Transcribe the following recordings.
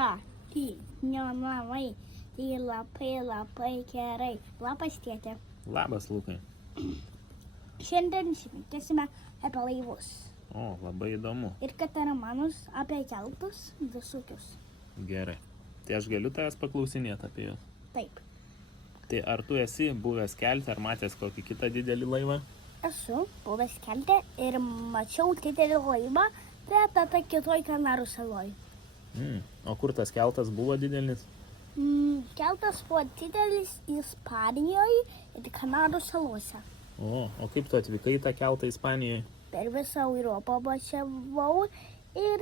yra namai. Tai labai gerai. Labas, tėtė. Labas, Lukai. Šiandien šnekėsime apie laivus. O, labai įdomu. Ir katamaranus, apie keltus, visokius. Gerai. Tai aš galiu tavęs paklausinėti apie juos. Taip. Tai ar tu esi buvęs kelte, ar matęs kokį kitą didelį laivą? Esu buvęs kelte ir mačiau didelį laivą, bet tada kitoj Kanarų saloj. O kur tas keltas buvo didelis? Keltas buvo didelis Ispanijoje ir Kanarų salose. O kaip tu atvykai į tą keltą Ispanijoje? Per visą Europą važiavau ir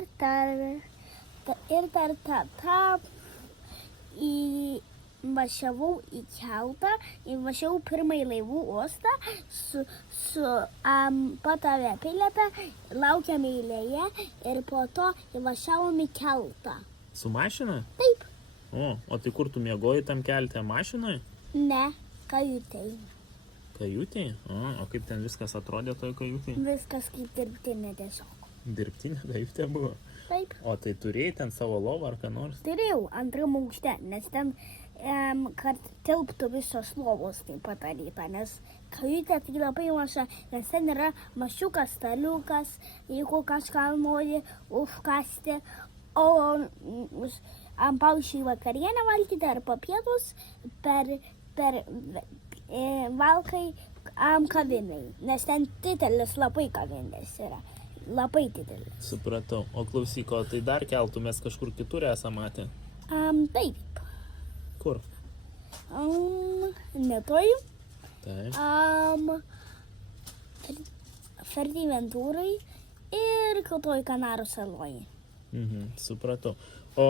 važiavau į keltą, važiavau pirmąjį laivų uostą, padavė bilietą, laukėme eilėje ir po to važiavom į keltą. Su mašina? Taip. O tai kur tu miegojai tam kelte? Mašinoje? Ne, kajutėj. Kajutėj? O kaip ten viskas atrodė toj kajutėj? Viskas kaip dirbtinė tiesiog. Dirbtinė kajutė buvo? Taip. O tai turėjai ten savo lovą ar ką nors? Turėjau antram aukšte, nes ten, kad tilptų visos lovos taip padaryta, nes kajutė tai labai maža, nes ten yra mažiukas staliukas, jeigu kažką nori užkasti, o pavyzdžiui vakarienę valgyti arba pietus per valkai kavinai, nes ten didelis labai kavinės yra, labai didelis. Supratau. O klausyk, o tai dar keltų mes kažkur kitur esame matę? Taip. Kur? Netoj. Taip. Fuerteventurai ir kitoj Kanarų saloje. Supratau. O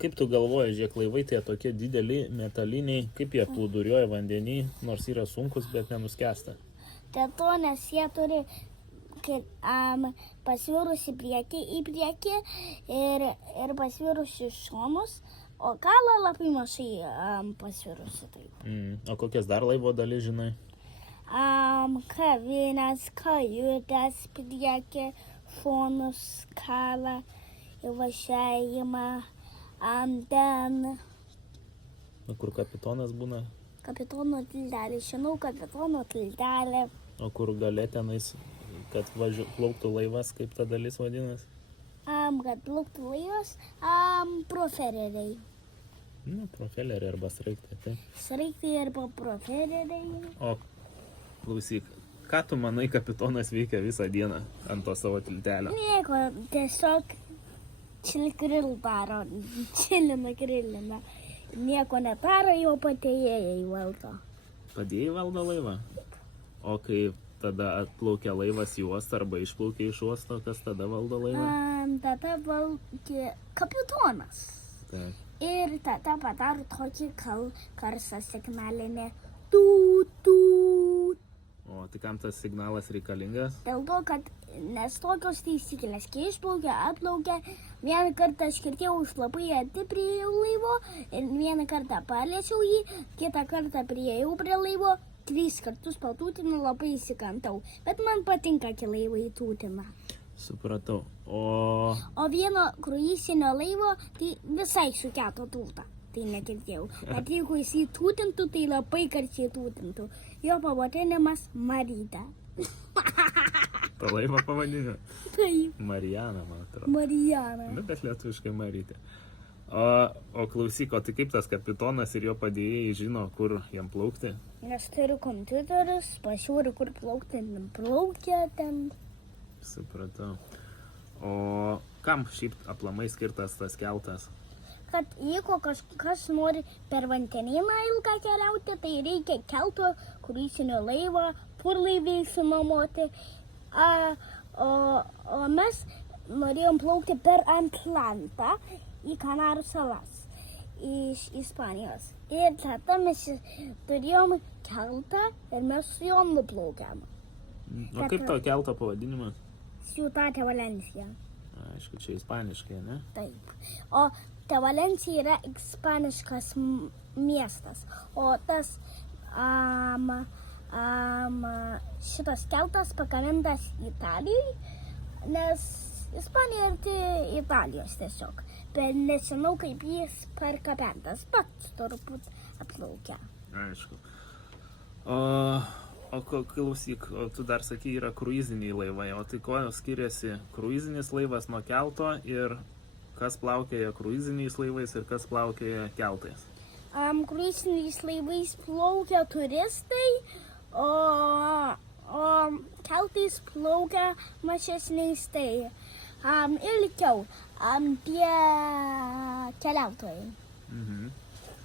kaip tu galvoji, žiūrėk, laivai tie tokie dideli, metaliniai, kaip jie plūduriuoja vandenį, nors yra sunkus, bet nenuskęsta? Dėl to, nes jie turi pasvirusi į priekį ir pasvirusi šonus, o galą labai mažai pasvirusi taip. O kokias dar laivo dalis žinai? Kavinės, kajutės, priekį, šonus, kalą, įvažiavimą, ten. Kur kapitonas būna? Kapitono tildelė, žinau kapitono tildelė. O kur gale tenais, kad plauktų laivas, kaip ta dalis vadinasi? Kad plauktų laivas, profereriai. Profeleriai arba sraigtai, tai. Sraigtai arba profereriai. O klausyk, ką tu manai kapitonas veikia visą dieną ant to savo tiltelio? Nieko, tiesiog čilina grillina. Nieko nedaro, jo padėjėjai valdo. Padėjai valdo laivą? O kai tada atplaukia laivas į uostą arba išplaukia iš uosto, kas tada valdo laivą? Tada valdo kapitonas. Taip. Ir tada padaro tokį garsą signalinį. Tut, tut. O tai kam tas signalas reikalingas? Dėl to, kad nes tokios taisyklės, kai išplaukia, atplaukia, vieną kartą aš kirtėjau iš labai arti prie laivo ir vieną kartą paliečiau jį, kitą kartą priėjau prie laivo, 3 kartus patūtinu, labai įsikantau, bet man patinka, kai laivai tūtina. Supratau. O vieno kruizinio laivo tai visai suketo tūtą. Tai negirdėjau. Bet jeigu jis įtūtintų, tai labai garsiai tūtintų. Jo pavadinimas Marytė. Ta laivo pavadinė? Taip. Marijana, man atrodo. Marijana. Bet lietuviškai Marytė. O klausyk, o tai kaip tas kapitonas ir jo padėjėjai žino, kur jam plaukti? Nes turiu kompiuterius, pasiūriu, kur plaukti, plaukia ten. Supratau. O kam šiaip aplamai skirtas tas keltas? Kad jeigu kažkas nori per vandenyną ilgą keliauti, tai reikia kelto, kruizinio laivo, purlaiviai sunuomoti. O mes norėjom plaukti per Atlantą į Kanarų salas iš Ispanijos. Ir tada mes turėjom keltą ir mes su juo nuplaukėm. O kaip to kelto pavadinimas? Ciutat de Valencia. Aišku, čia ispaniškai, ne? Taip. O de Valencia yra ispaniškas miestas. O tas šitas keltas pagamintas Italijai, nes Ispanija arti Italijos tiesiog. bet nežinau, kaip jis parkabentas pats turbūt atplaukia. Aišku. O klausyk, tu dar sakai, yra kruiziniai laivai, o tai kuo skiriasi kruizinis laivas nuo kelto ir kas plaukioja kruiziniais laivais ir kas plaukioja keltais? Kruiziniais laivais plaukia turistai, o keltais plaukia mažesniais tai ilgiau tie keliautojai. Mhm.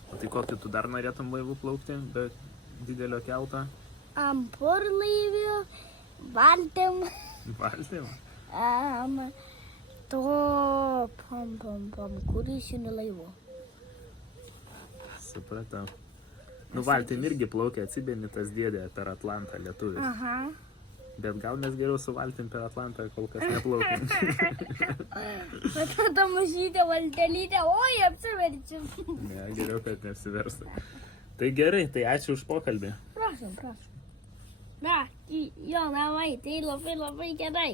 O tai kokį tu dar norėtum laivų plaukti be didelio kelto? Burlaivių, valtim, Valtim? kruizinių laivų. Supratau. Nu, valtim irgi plaukia, atsidėni tas dėdė per Atlantą lietuvis. Aha. Bet gal mes geriau su valtim per Atlantą kol kas neplaukiam. Bet tada mažytė valtelytė, oi, apsiverčiu. Ne, geriau, kad nesiverstų. Tai gerai, tai ačiū už pokalbį. Prašom. Na, jo, davai, tai labai gerai.